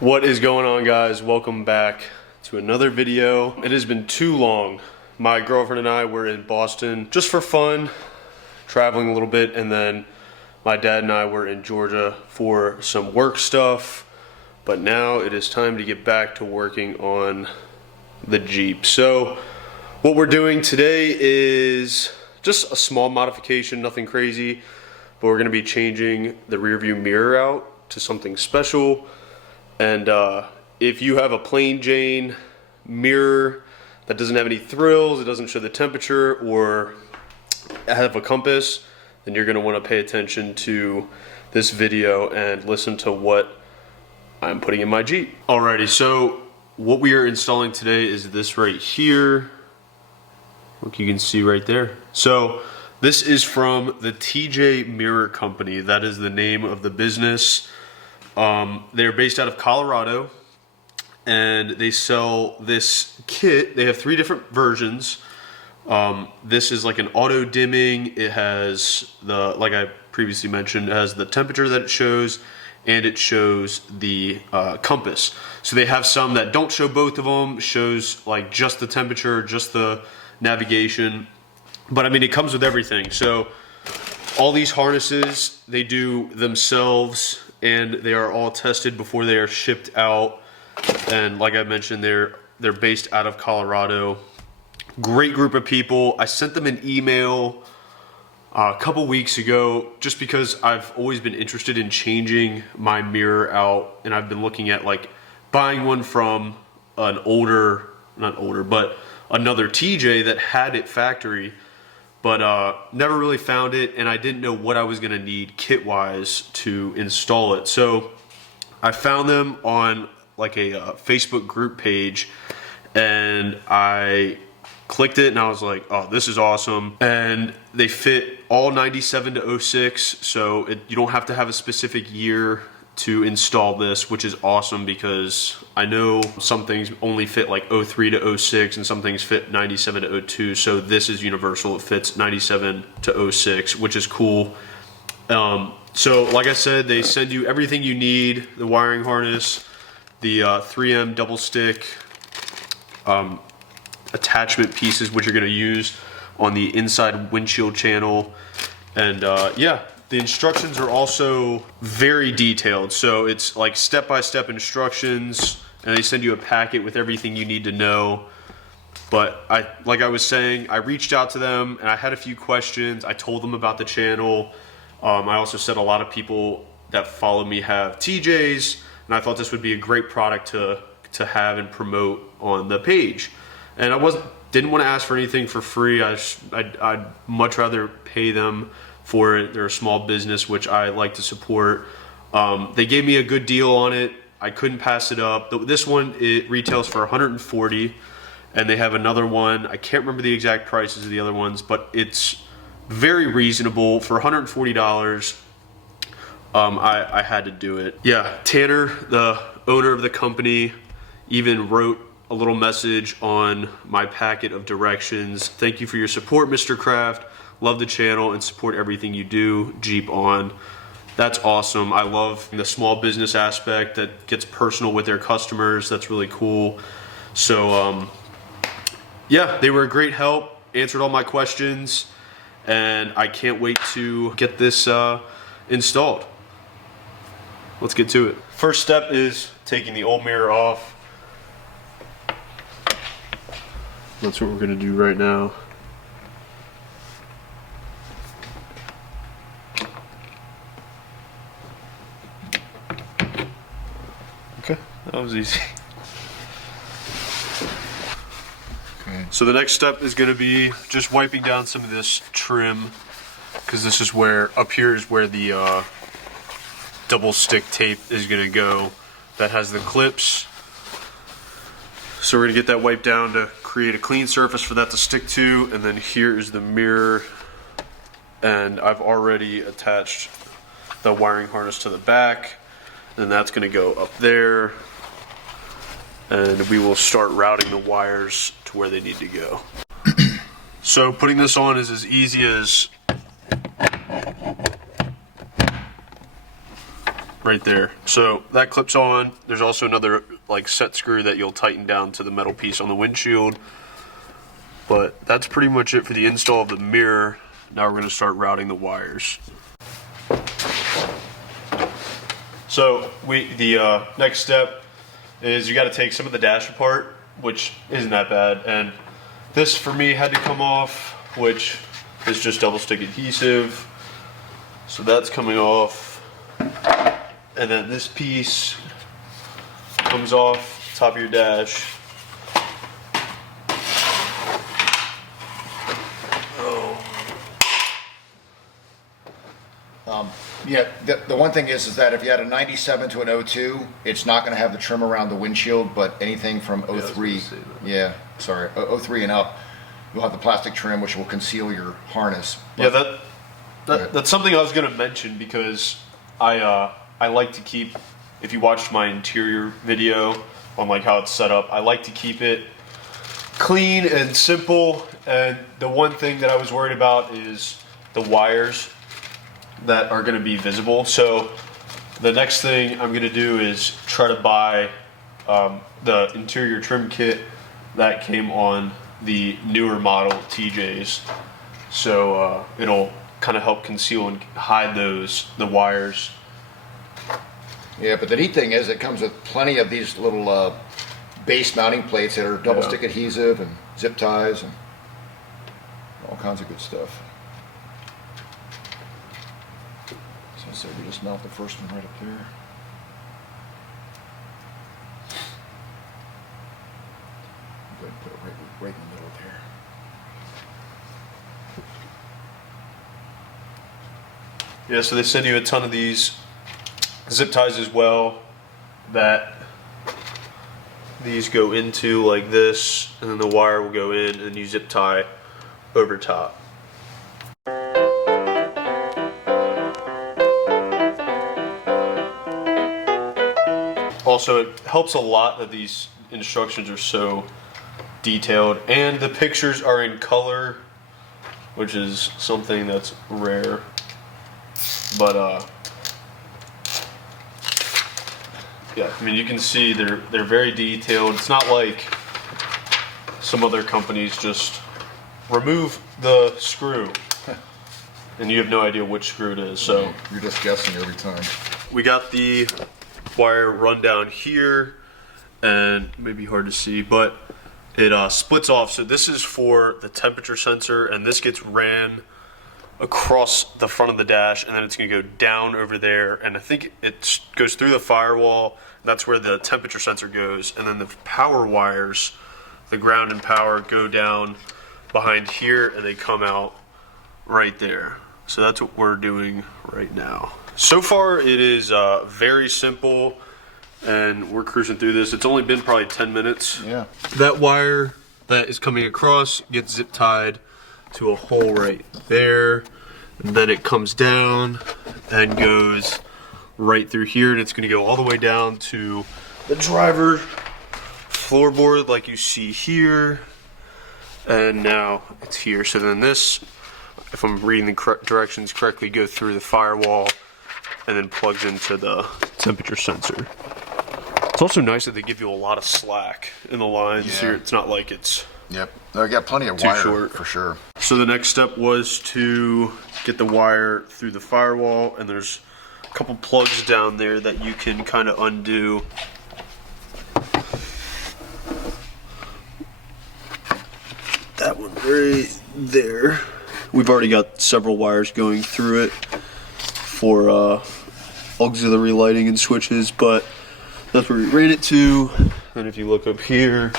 What is going on, guys? Welcome back to another video. It has been too long. My girlfriend and I were in Boston just for fun, traveling a little bit, and then my dad and I were in Georgia for some work stuff. But now it is time to get back to working on the Jeep. So what we're doing today is just a small modification, nothing crazy, but we're gonna be changing the rear view mirror out to something special. And if you have a plain Jane mirror that doesn't have any thrills, it doesn't show the temperature or have a compass, then you're gonna wanna pay attention to this video and listen to what I'm putting in my Jeep. Alrighty, so what we are installing today is this right here. Look, you can see right there. So this is from the TJ Mirror Company. That is the name of the business. They're based out of Colorado, and they sell this kit. They have 3 different versions. This is like an auto dimming. It has the, like I previously mentioned, it has the temperature that it shows, and it shows the compass. So they have some that don't show both of them, shows like just the temperature, just the navigation. But I mean, it comes with everything. So all these harnesses, they do themselves, and they are all tested before they are shipped out. And like I mentioned, they're based out of Colorado. Great group of people. I sent them an email a couple weeks ago just because I've always been interested in changing my mirror out, and I've been looking at like buying one from an older, not older, but another TJ that had it factory, but never really found it, and I didn't know what I was gonna need kit-wise to install it. So I found them on like a Facebook group page, and I clicked it and I was like, oh, this is awesome. And they fit all 97 to 06, so you don't have to have a specific year to install this, which is awesome because I know some things only fit like 03 to 06 and some things fit 97 to 02. So this is universal. It fits 97 to 06, which is cool. So like I said, they send you everything you need, the wiring harness, the 3M double stick attachment pieces, which you're gonna use on the inside windshield channel. And yeah, the instructions are also very detailed. So it's like step-by-step instructions, and they send you a packet with everything you need to know. But like I was saying, I reached out to them and I had a few questions. I told them about the channel. I also said a lot of people that follow me have TJs, and I thought this would be a great product to have and promote on the page. And I didn't want to ask for anything for free. I'd much rather pay them for it. They're a small business, which I like to support. They gave me a good deal on it. I couldn't pass it up. This one, it retails for $140, and they have another one. I can't remember the exact prices of the other ones, but it's very reasonable for $140. I had to do it. Yeah, Tanner, the owner of the company, even wrote a little message on my packet of directions. Thank you for your support, Mr. Kraft. Love the channel and support everything you do, Jeep on. That's awesome. I love the small business aspect that gets personal with their customers. That's really cool. So yeah, they were a great help, answered all my questions, and I can't wait to get this installed. Let's get to it. First step is taking the old mirror off. That's what we're gonna do right now. Okay, that was easy. Okay. So the next step is gonna be just wiping down some of this trim, because this is where, up here is where the double stick tape is gonna go that has the clips. So we're gonna get that wiped down to create a clean surface for that to stick to, and then here is the mirror, and I've already attached the wiring harness to the back, and that's gonna go up there, and we will start routing the wires to where they need to go. So putting this on is as easy as right there. So that clips on. There's also another like set screw that you'll tighten down to the metal piece on the windshield. But that's pretty much it for the install of the mirror. Now we're going to start routing the wires. So the next step is you got to take some of the dash apart, which isn't that bad. And this for me had to come off, which is just double stick adhesive. So that's coming off. And then this piece comes off the top of your dash. Yeah, the one thing is that if you had a 97 to an 02, it's not going to have the trim around the windshield, but anything from 03, 03 and up, you'll have the plastic trim, which will conceal your harness. But, yeah, that's something I was going to mention, because I like to keep, if you watched my interior video on like how it's set up, I like to keep it clean and simple. And the one thing that I was worried about is the wires that are going to be visible. So the next thing I'm going to do is try to buy the interior trim kit that came on the newer model TJs. So it'll kind of help conceal and hide the wires. Yeah, but the neat thing is it comes with plenty of these little base mounting plates that are double stick adhesive and zip ties and all kinds of good stuff. So we just mount the first one right up there. Go ahead and put it right in the middle there. Yeah, so they send you a ton of these zip ties as well, that these go into like this, and then the wire will go in, and you zip tie over top. Also, it helps a lot that these instructions are so detailed, and the pictures are in color, which is something that's rare. But yeah, I mean, you can see they're very detailed. It's not like some other companies just remove the screw and you have no idea which screw it is. So you're just guessing every time. We got the wire run down here, and it may be hard to see, but it splits off. So this is for the temperature sensor, and this gets ran across the front of the dash, and then it's going to go down over there, and I think it goes through the firewall. That's where the temperature sensor goes, and then the power wires, the ground and power, go down behind here, and they come out right there. So that's what we're doing right now. So far it is very simple, and we're cruising through this. It's only been probably 10 minutes. Yeah. That wire that is coming across gets zip tied to a hole right there, and then it comes down and goes right through here, and it's going to go all the way down to the driver floorboard like you see here, and now it's here. So then this, if I'm reading the correct directions correctly, go through the firewall and then plugs into the temperature sensor. It's also nice that they give you a lot of slack in the lines here. It's not like it's Yep, they got plenty of wire short for sure. So the next step was to get the wire through the firewall, and there's a couple plugs down there that you can kind of undo. That one right there. We've already got several wires going through it for auxiliary lighting and switches, but that's where we ran it to. And if you look up here,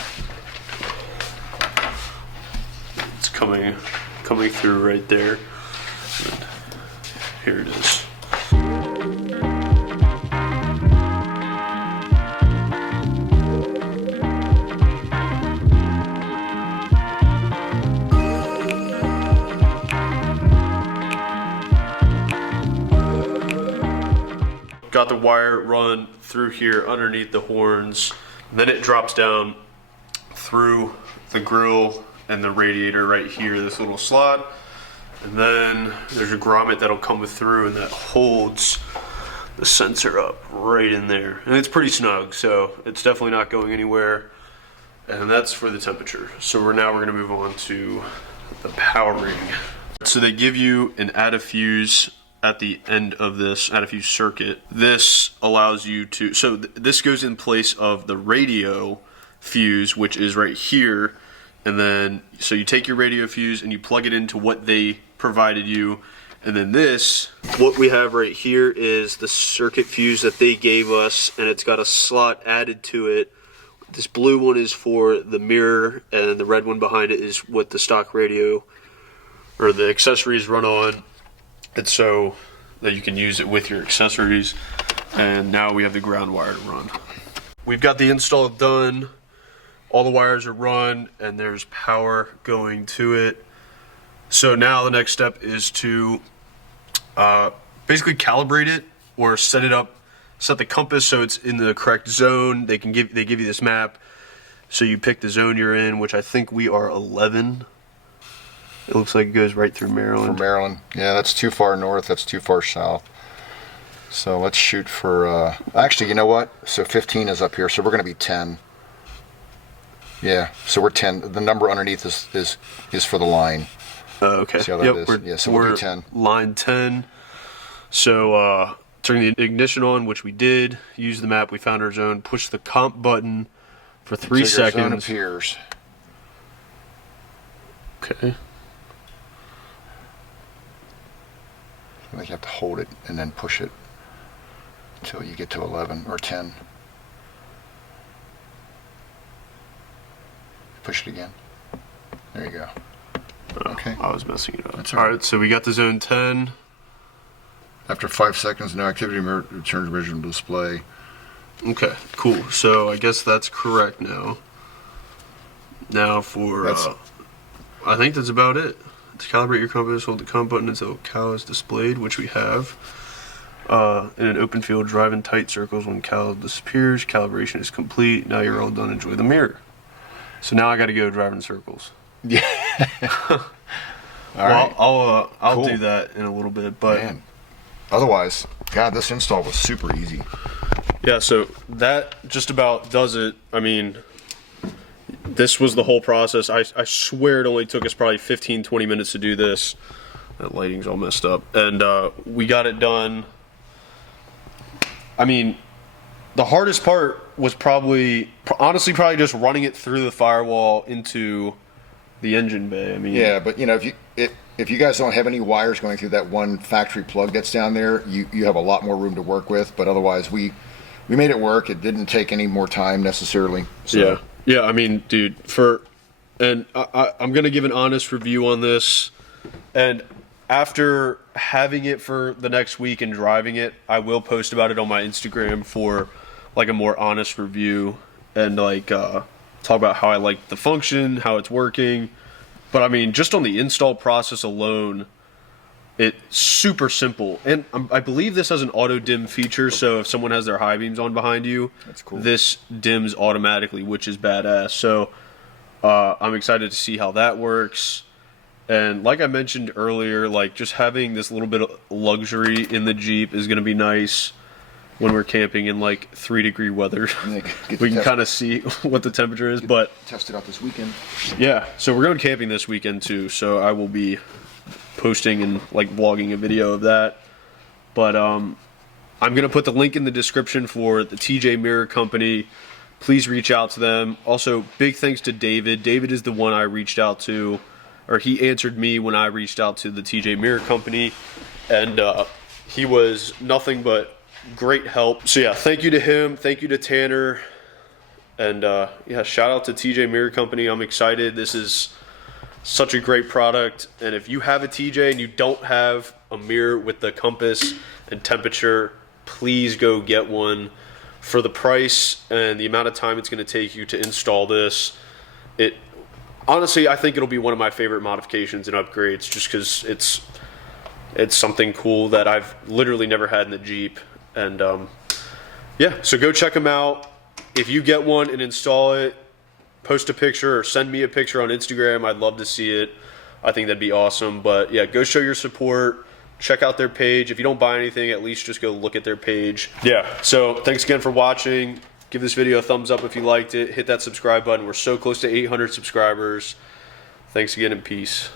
it's coming through right there. And here it is. Got the wire run through here underneath the horns, and then it drops down through the grill and the radiator right here, this little slot, and then there's a grommet that'll come through, and that holds the sensor up right in there. And it's pretty snug, so it's definitely not going anywhere. And that's for the temperature. So now we're gonna move on to the powering. So they give you an add a fuse at the end of this add a fuse circuit. This allows you to, so this goes in place of the radio fuse, which is right here. And then, so you take your radio fuse and you plug it into what they provided you. And then this, what we have right here is the circuit fuse that they gave us, and it's got a slot added to it. This blue one is for the mirror, and the red one behind it is what the stock radio or the accessories run on. It's so that you can use it with your accessories. And now we have the ground wire to run. We've got the install done. All the wires are run, and there's power going to it. So now the next step is to basically calibrate it or set it up, set the compass so it's in the correct zone. They give you this map, so you pick the zone you're in, which I think we are 11. It looks like it goes right through Maryland. For Maryland, yeah, that's too far north. That's too far south. So let's shoot for. Actually, you know what? So 15 is up here, so we're going to be 10. Yeah, so we're 10. The number underneath is for the line. Okay. See how that is? Yeah, so we'll do 10. Line 10. So turn the ignition on, which we did. Use the map. We found our zone. Push the comp button for 3 seconds. Zone appears. Okay. I think you have to hold it and then push it until you get to 11 or 10. Push it again. There you go. Okay. I was messing it up. That's all right, so we got the zone 10. After 5 seconds, no activity, returns original display. Okay, cool. So I guess that's correct now. Now for, I think that's about it. To calibrate your compass, hold the comp button until cal is displayed, which we have. In an open field, drive in tight circles when cal disappears. Calibration is complete. Now you're all done. Enjoy the mirror. So now I got to go drive in circles. Yeah. Well, I'll Cool. do that in a little bit, but Man. Otherwise, God, this install was super easy. yeah. So that just about does it. I mean, this was the whole process. I swear it only took us probably 15-20 minutes to do this. That lighting's all messed up, and we got it done. I mean, the hardest part was honestly probably just running it through the firewall into the engine bay. I mean, Yeah, but you know, if you guys don't have any wires going through that one factory plug that's down there, you have a lot more room to work with. But otherwise, we made it work. It didn't take any more time necessarily. So. Yeah. I mean, dude, I'm gonna give an honest review on this, and after having it for the next week and driving it, I will post about it on my Instagram for like a more honest review and like talk about how I like the function, how it's working. But I mean, just on the install process alone, it's super simple. And I believe this has an auto dim feature, so if someone has their high beams on behind you, That's cool. This dims automatically, which is badass. So I'm excited to see how that works. And like I mentioned earlier, like just having this little bit of luxury in the Jeep is going to be nice when we're camping in like 3-degree weather. We can kind of see what the temperature is, but Test it out this weekend. yeah, so we're going camping this weekend too, so I will be posting and like vlogging a video of that. But I'm going to put the link in the description for the TJ Mirror Company. Please reach out to them. Also, big thanks to David. David is the one I reached out to, or he answered me when I reached out to the TJ Mirror Company, and he was nothing but great help. So yeah, thank you to him, thank you to Tanner, and yeah, shout out to TJ Mirror Company. I'm excited. This is such a great product, and if you have a TJ and you don't have a mirror with the compass and temperature, please go get one. For the price and the amount of time it's going to take you to install this, honestly, I think it'll be one of my favorite modifications and upgrades, just because it's something cool that I've literally never had in the Jeep. And yeah, so go check them out. If you get one and install it, post a picture or send me a picture on Instagram. I'd love to see it. I think that'd be awesome. But yeah, go show your support. check out their page. If you don't buy anything, at least just go look at their page. Yeah, so thanks again for watching. Give this video a thumbs up if you liked it. Hit that subscribe button. We're so close to 800 subscribers. Thanks again and peace.